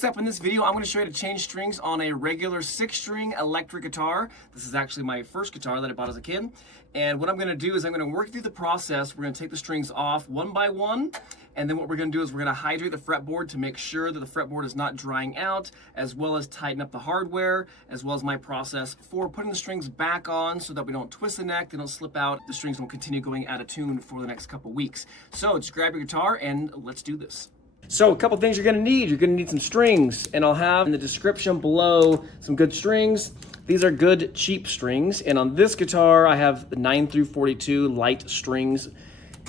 What's up? In this video, I'm going to show you how to change strings on a regular 6-string electric guitar. This is actually my first guitar that I bought as a kid. And what I'm going to do is I'm going to work through the process. We're going to take the strings off one by one. And then what we're going to do is we're going to hydrate the fretboard to make sure that the fretboard is not drying out, as well as tighten up the hardware, as well as my process for putting the strings back on so that we don't twist the neck, they don't slip out, the strings won't continue going out of tune for the next couple weeks. So just grab your guitar and let's do this. So a couple things you're gonna need. You're gonna need some strings, and I'll have in the description below some good strings. These are good, cheap strings, and on this guitar, I have the 9 through 42 light strings,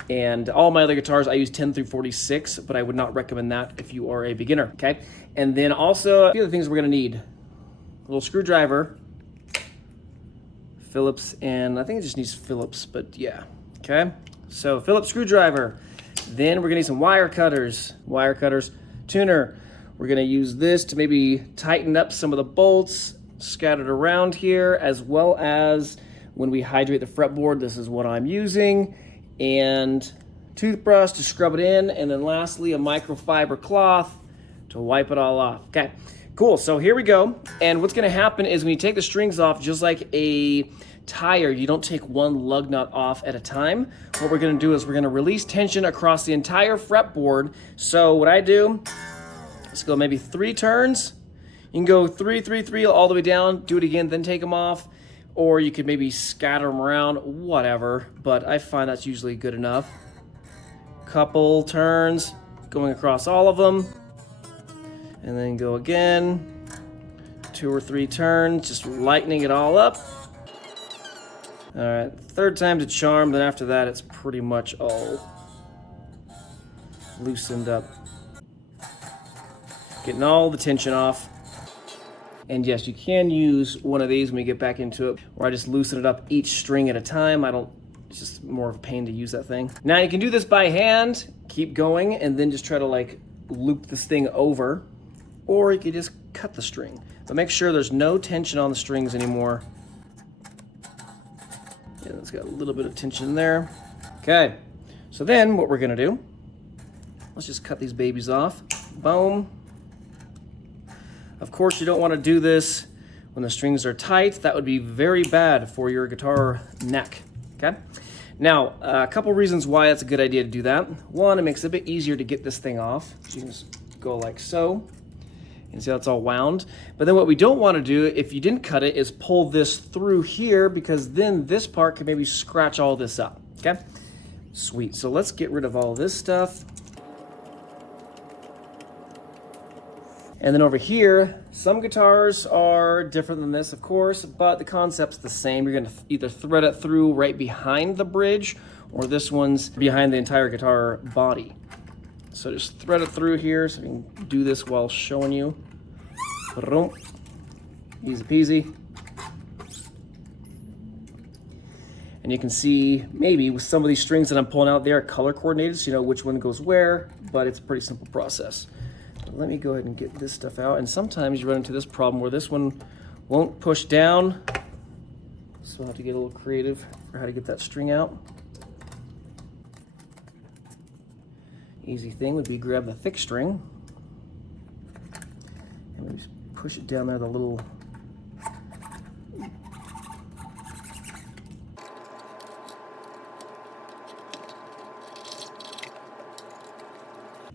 and all my other guitars, I use 10 through 46, but I would not recommend that if you are a beginner, okay? And then also, a few other things we're gonna need. A little screwdriver, Phillips, and I think it just needs Phillips, but yeah, okay? So Phillips screwdriver. Then we're gonna need some wire cutters, tuner. We're gonna use this to maybe tighten up some of the bolts scattered around here, as well as when we hydrate the fretboard, this is what I'm using. And toothbrush to scrub it in, and then lastly, a microfiber cloth to wipe it all off. Okay, cool, so here we go. And what's gonna happen is when you take the strings off, just like a tire, you don't take one lug nut off at a time. What we're gonna do is we're gonna release tension across the entire fretboard. So what I do, let's go maybe 3 turns. You can go 3, 3, 3 all the way down, do it again, then take them off. Or you could maybe scatter them around, whatever, but I find that's usually good enough. Couple turns, going across all of them. And then go again, 2 or 3 turns, just lightening it all up. All right, 3rd time's a charm, then after that, it's pretty much all loosened up. Getting all the tension off. And yes, you can use one of these when we get back into it, where I just loosen it up each string at a time. It's just more of a pain to use that thing. Now you can do this by hand, keep going, and then just try to like loop this thing over, or you could just cut the string. But make sure there's no tension on the strings anymore. Yeah, it's got a little bit of tension there. Okay, so then what we're gonna do, let's just cut these babies off. Boom. Of course, you don't wanna do this when the strings are tight. That would be very bad for your guitar neck, okay? Now, a couple reasons why it's a good idea to do that. One, it makes it a bit easier to get this thing off. So you can just go like so. You can see how it's all wound. But then what we don't want to do, if you didn't cut it, is pull this through here, because then this part can maybe scratch all this up, okay? Sweet, so let's get rid of all this stuff. And then over here, some guitars are different than this, of course, but the concept's the same. You're gonna either thread it through right behind the bridge, or this one's behind the entire guitar body. So just thread it through here so we can do this while showing you. Easy peasy. And you can see maybe with some of these strings that I'm pulling out, they are color coordinated, so you know which one goes where, but it's a pretty simple process. But let me go ahead and get this stuff out. And sometimes you run into this problem where this one won't push down. So I'll have to get a little creative for how to get that string out. Easy thing would be grab the thick string and maybe push it down there the little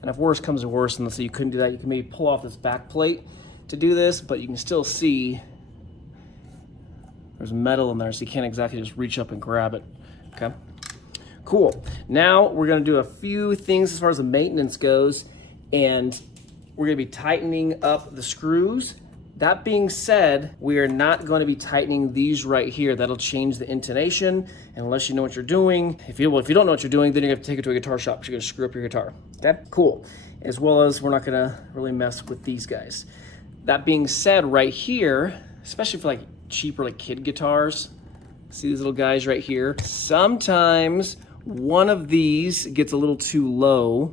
and if worse comes to worse, and let's say you couldn't do that, you can maybe pull off this back plate to do this, but you can still see there's metal in there, so you can't exactly just reach up and grab it, okay? Cool. Now we're gonna do a few things as far as the maintenance goes, and we're gonna be tightening up the screws. That being said, we are not gonna be tightening these right here. That'll change the intonation, and unless you know what you're doing. If you don't know what you're doing, then you're gonna have to take it to a guitar shop because you're gonna screw up your guitar, okay? Cool. As well as we're not gonna really mess with these guys. That being said, right here, especially for like cheaper like kid guitars, see these little guys right here? Sometimes one of these gets a little too low,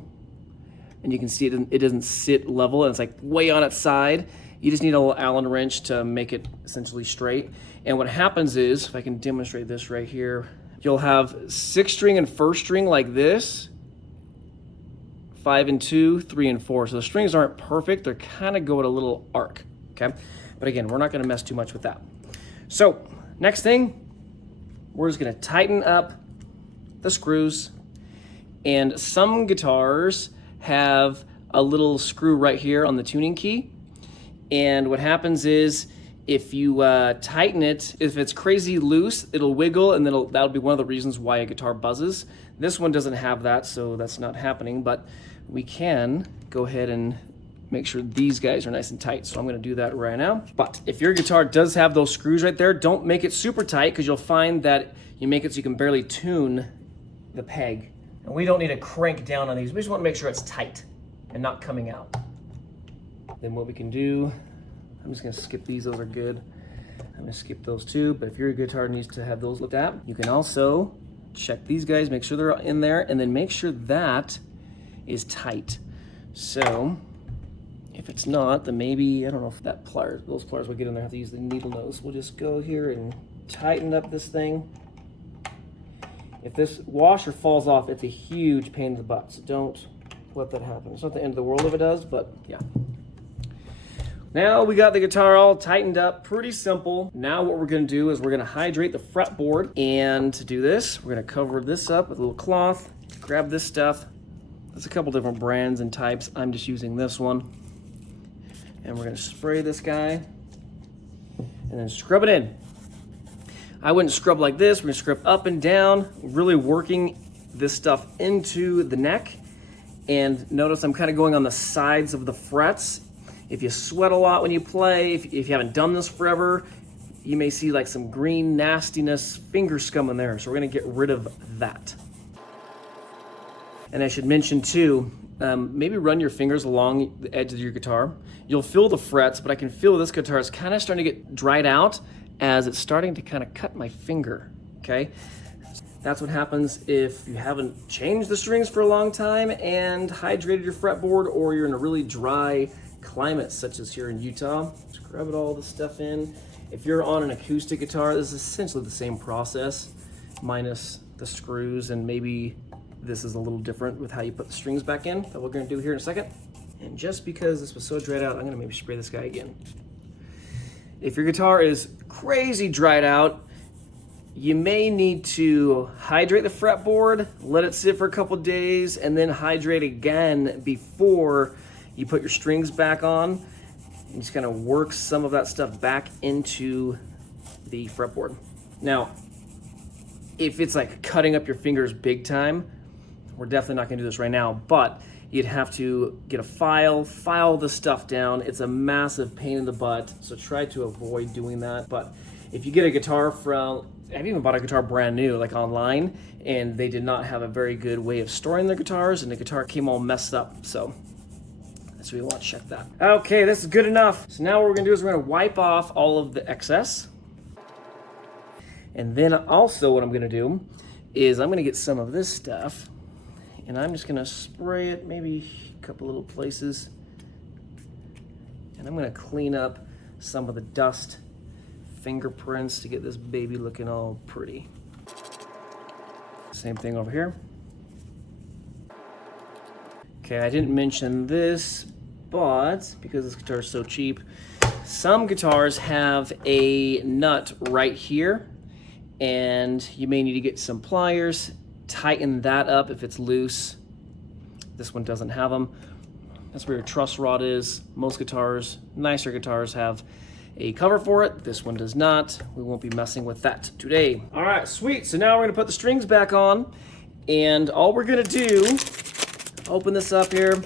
and you can see it doesn't sit level, and it's like way on its side. You just need a little Allen wrench to make it essentially straight. And what happens is, if I can demonstrate this right here, you'll have 6th string and 1st string like this, 5 and 2, 3 and 4. So the strings aren't perfect. They're kind of go at a little arc, okay? But again, we're not gonna mess too much with that. So next thing, we're just gonna tighten up the screws. And some guitars have a little screw right here on the tuning key. And what happens is if you tighten it, if it's crazy loose, it'll wiggle, and then that'll be one of the reasons why a guitar buzzes. This one doesn't have that, so that's not happening, but we can go ahead and make sure these guys are nice and tight. So I'm gonna do that right now. But if your guitar does have those screws right there, don't make it super tight, because you'll find that you make it so you can barely tune the peg. And we don't need to crank down on these. We just wanna make sure it's tight and not coming out. Then what we can do, I'm just gonna skip these, those are good. I'm gonna skip those too, but if your guitar needs to have those looked at, you can also check these guys, make sure they're in there, and then make sure that is tight. So, if it's not, then maybe, I don't know if that pliers, those pliers will get in there, have to use the needle nose. We'll just go here and tighten up this thing. If this washer falls off, it's a huge pain in the butt, so don't let that happen. It's not the end of the world if it does, but yeah. Now we got the guitar all tightened up, pretty simple. Now what we're gonna do is we're gonna hydrate the fretboard. And to do this, we're gonna cover this up with a little cloth, grab this stuff. There's a couple different brands and types. I'm just using this one. And we're gonna spray this guy and then scrub it in. I wouldn't scrub like this, we're gonna scrub up and down, really working this stuff into the neck. And notice I'm kind of going on the sides of the frets. If you sweat a lot when you play, if you haven't done this forever, you may see like some green nastiness, finger scum in there. So we're gonna get rid of that. And I should mention too, maybe run your fingers along the edge of your guitar. You'll feel the frets, but I can feel this guitar is kind of starting to get dried out as it's starting to kind of cut my finger, okay? That's what happens if you haven't changed the strings for a long time and hydrated your fretboard, or you're in a really dry climate such as here in Utah. Scrub it all this stuff in. If you're on an acoustic guitar, this is essentially the same process, minus the screws, and maybe this is a little different with how you put the strings back in that we're gonna do here in a second. And just because this was so dried out, I'm gonna maybe spray this guy again. If your guitar is crazy dried out, you may need to hydrate the fretboard, let it sit for a couple days, and then hydrate again before you put your strings back on, and just kind of work some of that stuff back into the fretboard. Now, if it's like cutting up your fingers big time, we're definitely not gonna do this right now, but you'd have to get a file the stuff down. It's a massive pain in the butt, so try to avoid doing that. But if you get a guitar from, I've even bought a guitar brand new, like online, and they did not have a very good way of storing their guitars, and the guitar came all messed up, so we want to check that. Okay, this is good enough. So now what we're gonna do is we're gonna wipe off all of the excess. And then also what I'm gonna do is I'm gonna get some of this stuff, and I'm just gonna spray it maybe a couple little places. And I'm gonna clean up some of the dust, fingerprints, to get this baby looking all pretty. Same thing over here. Okay, I didn't mention this, but because this guitar is so cheap, some guitars have a nut right here, and you may need to get some pliers, tighten that up if it's loose. This one doesn't have them. That's where your truss rod is. Most guitars, nicer guitars, have a cover for it. This one does not. We won't be messing with that today. All right, sweet. So now we're gonna put the strings back on, and all we're gonna do, open this up here,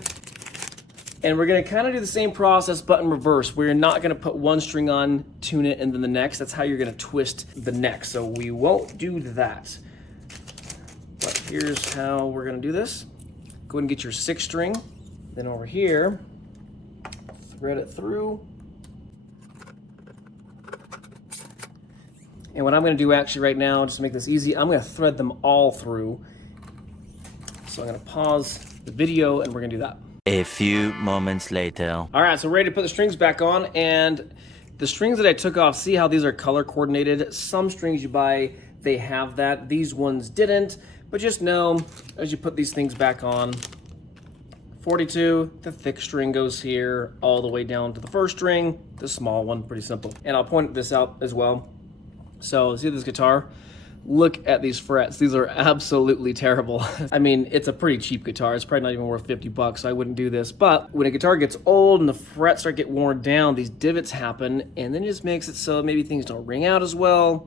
and we're gonna kind of do the same process but in reverse. We're not gonna put one string on, tune it, and then the next. That's how you're gonna twist the neck, so we won't do that. But here's how we're gonna do this. Go ahead and get your 6th string, then over here, thread it through. And what I'm gonna do actually right now, just to make this easy, I'm gonna thread them all through. So I'm gonna pause the video and we're gonna do that. A few moments later. All right, so we're ready to put the strings back on, and the strings that I took off, see how these are color coordinated? Some strings you buy, they have that. These ones didn't, but just know as you put these things back on, 42, the thick string goes here, all the way down to the first string, the small one, pretty simple. And I'll point this out as well. So see this guitar? Look at these frets. These are absolutely terrible. I mean, it's a pretty cheap guitar. It's probably not even worth 50 bucks, so I wouldn't do this. But when a guitar gets old and the frets start to get worn down, these divots happen, and then it just makes it so maybe things don't ring out as well.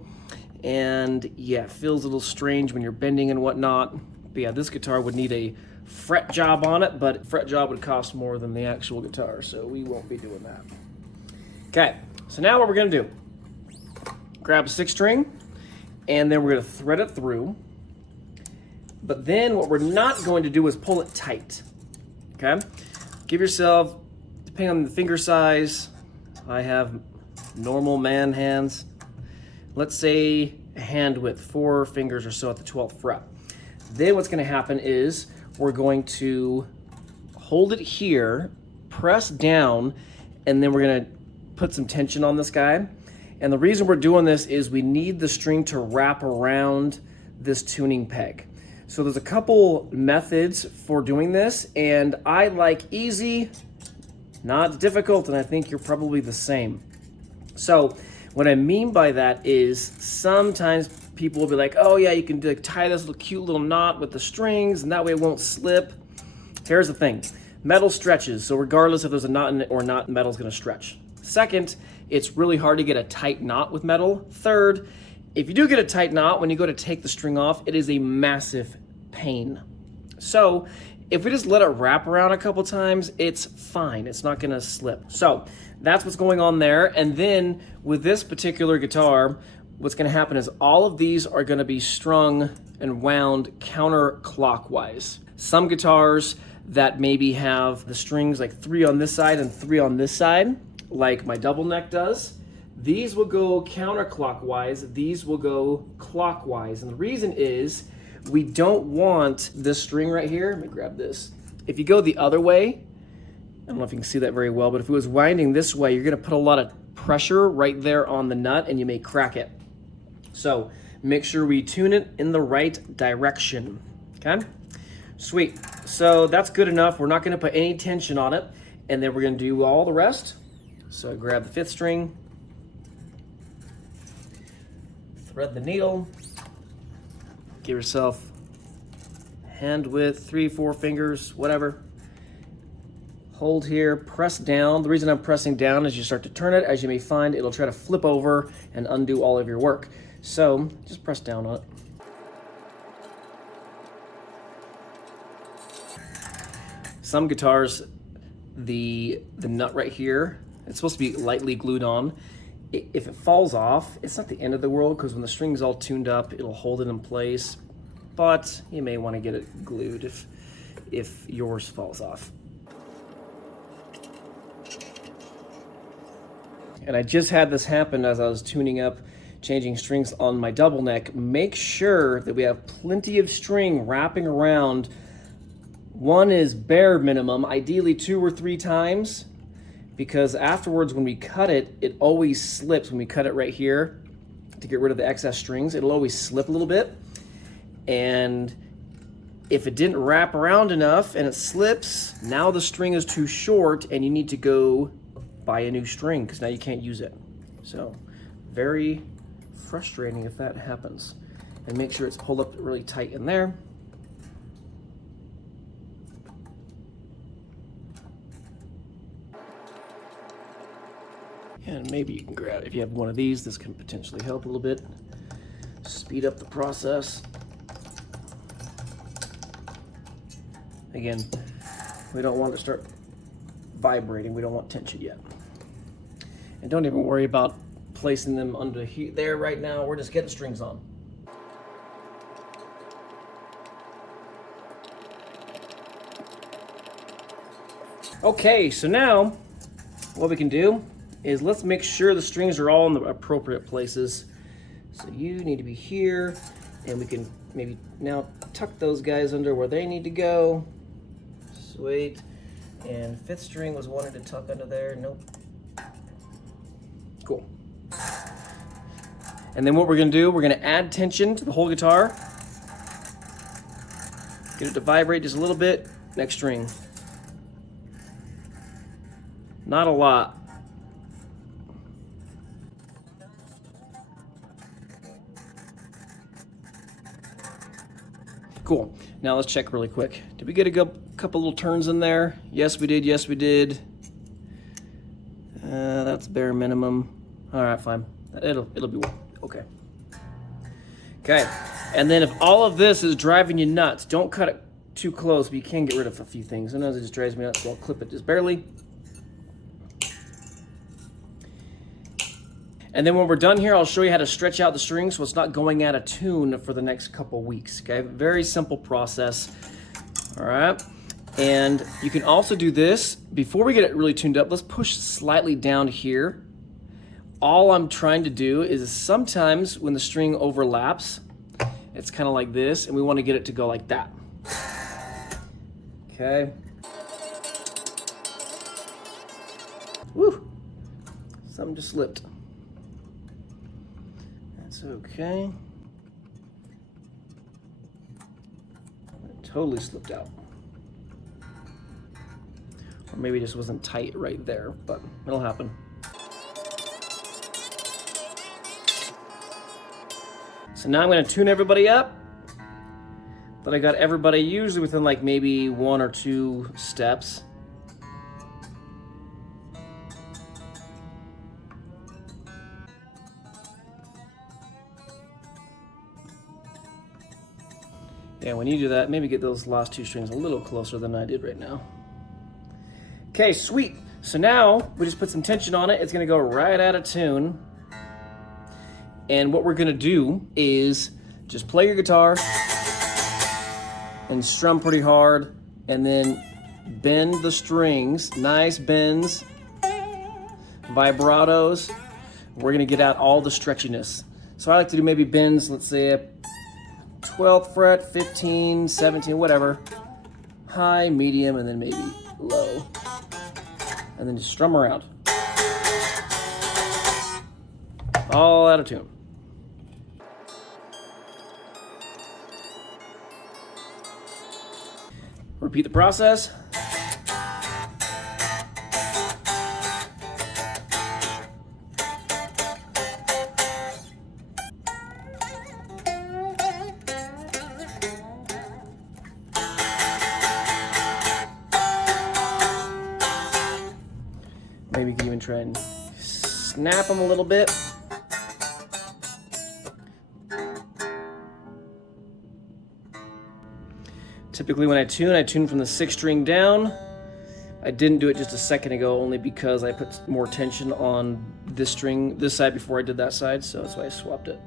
And yeah, it feels a little strange when you're bending and whatnot. But yeah, this guitar would need a fret job on it, but fret job would cost more than the actual guitar, so we won't be doing that. Okay, so now what we're gonna do, grab a 6-string, and then we're gonna thread it through. But then what we're not going to do is pull it tight, okay? Give yourself, depending on the finger size, I have normal man hands, let's say a hand width, 4 fingers or so at the 12th fret. Then what's gonna happen is we're going to hold it here, press down, and then we're gonna put some tension on this guy. And the reason we're doing this is we need the string to wrap around this tuning peg. So there's a couple methods for doing this, and I like easy, not difficult, and I think you're probably the same. So what I mean by that is sometimes people will be like, oh yeah, you can tie this little cute little knot with the strings and that way it won't slip. Here's the thing, metal stretches, so regardless if there's a knot in it or not, metal's gonna stretch. Second, it's really hard to get a tight knot with metal. Third, if you do get a tight knot, when you go to take the string off, it is a massive pain. So if we just let it wrap around a couple times, it's fine, it's not gonna slip. So that's what's going on there. And then with this particular guitar, what's gonna happen is all of these are gonna be strung and wound counterclockwise. Some guitars that maybe have the strings like 3 on this side and 3 on this side, like my double neck does, these will go counterclockwise, these will go clockwise. And the reason is we don't want this string right here, let me grab this. If you go the other way, I don't know if you can see that very well, but if it was winding this way, you're gonna put a lot of pressure right there on the nut and you may crack it. So make sure we tune it in the right direction, okay? Sweet, so that's good enough. We're not gonna put any tension on it, and then we're gonna do all the rest. So I grab the 5th string, thread the needle, give yourself hand width, 3, 4 fingers, whatever. Hold here, press down. The reason I'm pressing down is you start to turn it, as you may find, it'll try to flip over and undo all of your work. So just press down on it. Some guitars, the nut right here, it's supposed to be lightly glued on. If it falls off, it's not the end of the world, because when the string's all tuned up, it'll hold it in place. But you may want to get it glued if yours falls off. And I just had this happen as I was tuning up, changing strings on my double neck. Make sure that we have plenty of string wrapping around. One is bare minimum, ideally 2 or 3 times, because afterwards when we cut it, it always slips. When we cut it right here to get rid of the excess strings, it'll always slip a little bit. And if it didn't wrap around enough and it slips, now the string is too short and you need to go buy a new string because now you can't use it. So very frustrating if that happens. And make sure it's pulled up really tight in there. And maybe you can grab, if you have one of these, this can potentially help a little bit, speed up the process. Again, we don't want to start vibrating, we don't want tension yet. And don't even worry about placing them under there right now, we're just getting strings on. Okay, so now what we can do is let's make sure the strings are all in the appropriate places. So you need to be here, and we can maybe now tuck those guys under where they need to go. Sweet. And 5th string was wanting to tuck under there. Nope. Cool. And then what we're gonna do, we're gonna add tension to the whole guitar. Get it to vibrate just a little bit. Next string. Not a lot. Cool. Now let's check really quick. Did we get a couple little turns in there? Yes, we did. Yes, we did. That's bare minimum. All right, fine. It'll be okay. Okay. And then if all of this is driving you nuts, don't cut it too close, but you can get rid of a few things. Sometimes it just drives me nuts, so I'll clip it just barely. And then when we're done here, I'll show you how to stretch out the string so it's not going out of tune for the next couple weeks, okay? Very simple process, all right? And you can also do this, before we get it really tuned up, let's push slightly down here. All I'm trying to do is sometimes when the string overlaps, it's kind of like this, and we want to get it to go like that. Okay. Woo! Something just slipped. That's okay. It totally slipped out. Or maybe it just wasn't tight right there, but it'll happen. So now I'm going to tune everybody up. But I got everybody usually within like maybe 1 or 2 steps. Yeah, when you do that, maybe get those last 2 strings a little closer than I did right now. Okay, sweet. So now we just put some tension on it. It's gonna go right out of tune. And what we're gonna do is just play your guitar and strum pretty hard, and then bend the strings, nice bends, vibratos. We're gonna get out all the stretchiness. So I like to do maybe bends, let's say 12th fret, 15, 17, whatever. High, medium, and then maybe low. And then just strum around. All out of tune. Repeat the process. Maybe you can even try and snap them a little bit. Typically when I tune from the 6th string down. I didn't do it just a second ago only because I put more tension on this string, this side, before I did that side, so that's why I swapped it.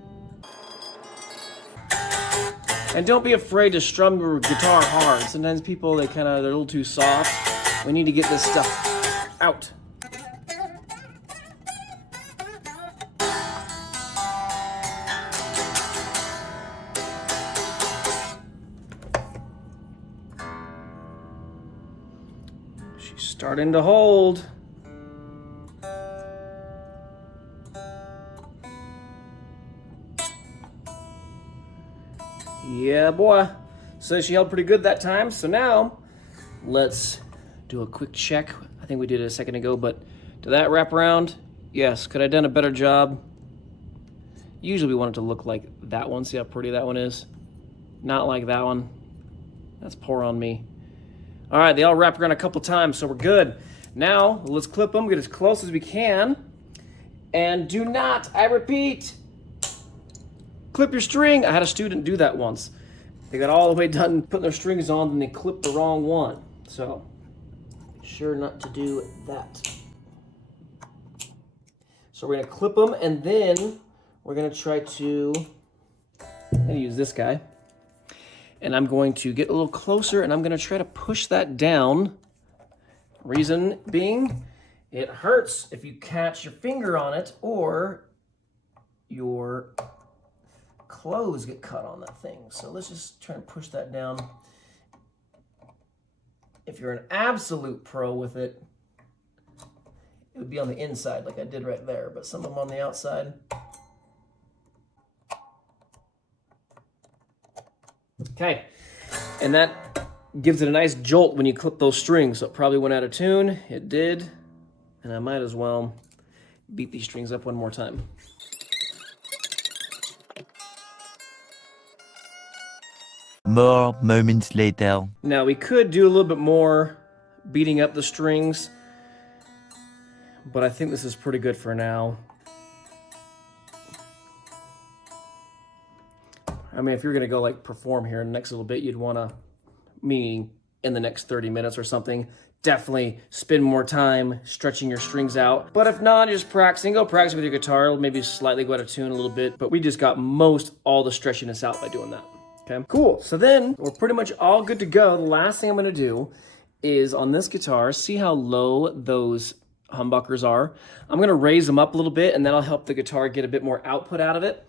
And don't be afraid to strum your guitar hard. Sometimes people, they're a little too soft. We need to get this stuff out. She's starting to hold. Yeah, boy. So she held pretty good that time. So now let's do a quick check. I think we did it a second ago, but did that wrap around? Yes. Could I have done a better job? Usually we want it to look like that one. See how pretty that one is? Not like that one. That's poor on me. All right, they all wrapped around a couple times, so we're good. Now, let's clip them, get as close as we can. And do not, I repeat, clip your string. I had a student do that once. They got all the way done putting their strings on, and they clipped the wrong one. So, sure not to do that. So we're gonna clip them, and then we're gonna try to, I'm gonna use this guy. And I'm going to get a little closer, and I'm going to try to push that down. Reason being, it hurts if you catch your finger on it or your clothes get cut on that thing. So let's just try and push that down. If you're an absolute pro with it, it would be on the inside like I did right there, but some of them on the outside. Okay, and that gives it a nice jolt when you clip those strings. So it probably went out of tune. It did. And I might as well beat these strings up one more time. More moments later. Now we could do a little bit more beating up the strings, but I think this is pretty good for now. I mean, if you're gonna go like perform here in the next little bit, you'd wanna, meaning in the next 30 minutes or something, definitely spend more time stretching your strings out. But if not, just practicing, go practice with your guitar, maybe slightly go out of tune a little bit, but we just got all the stretchiness out by doing that. Okay, cool. So then we're pretty much all good to go. The last thing I'm gonna do is on this guitar, see how low those humbuckers are? I'm gonna raise them up a little bit, and that'll help the guitar get a bit more output out of it.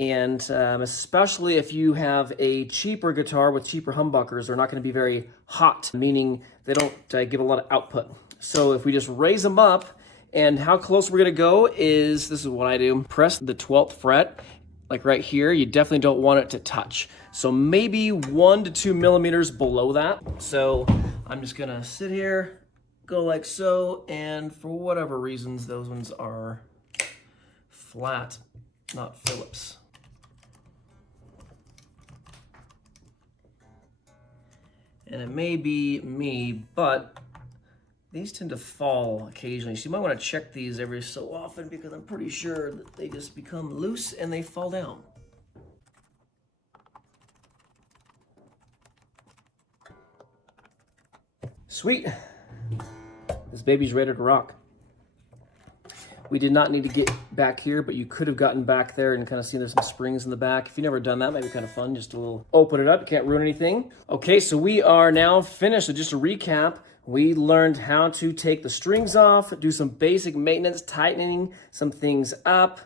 And especially if you have a cheaper guitar with cheaper humbuckers, they're not gonna be very hot, meaning they don't give a lot of output. So if we just raise them up, and how close we're gonna go is, this is what I do, press the 12th fret, like right here. You definitely don't want it to touch. So maybe 1 to 2 millimeters below that. So I'm just gonna sit here, go like so, and for whatever reasons, those ones are flat, not Phillips. And it may be me, but these tend to fall occasionally. So you might want to check these every so often because I'm pretty sure that they just become loose and they fall down. Sweet. This baby's ready to rock. We did not need to get back here, but you could have gotten back there and kind of seen there's some springs in the back. If you've never done that, might be kind of fun. Just a little open it up. You can't ruin anything. Okay, so we are now finished. So just to recap, we learned how to take the strings off, do some basic maintenance, tightening some things up,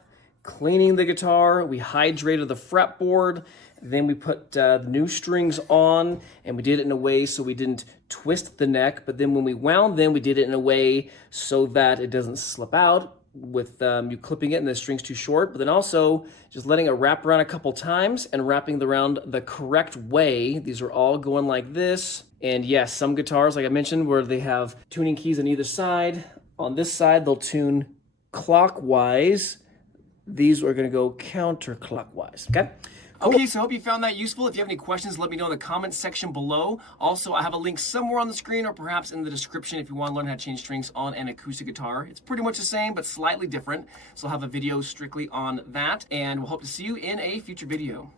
cleaning the guitar. We hydrated the fretboard. Then we put the new strings on, and we did it in a way so we didn't twist the neck. But then when we wound them, we did it in a way so that it doesn't slip out with you clipping it and the string's too short. But then also just letting it wrap around a couple times and wrapping it around the correct way. These are all going like this. And yes, some guitars, like I mentioned, where they have tuning keys on either side. On this side, they'll tune clockwise. These are gonna go counterclockwise, okay? Okay, so I hope you found that useful. If you have any questions, let me know in the comments section below. Also, I have a link somewhere on the screen or perhaps in the description if you want to learn how to change strings on an acoustic guitar. It's pretty much the same, but slightly different. So I'll have a video strictly on that, and we'll hope to see you in a future video.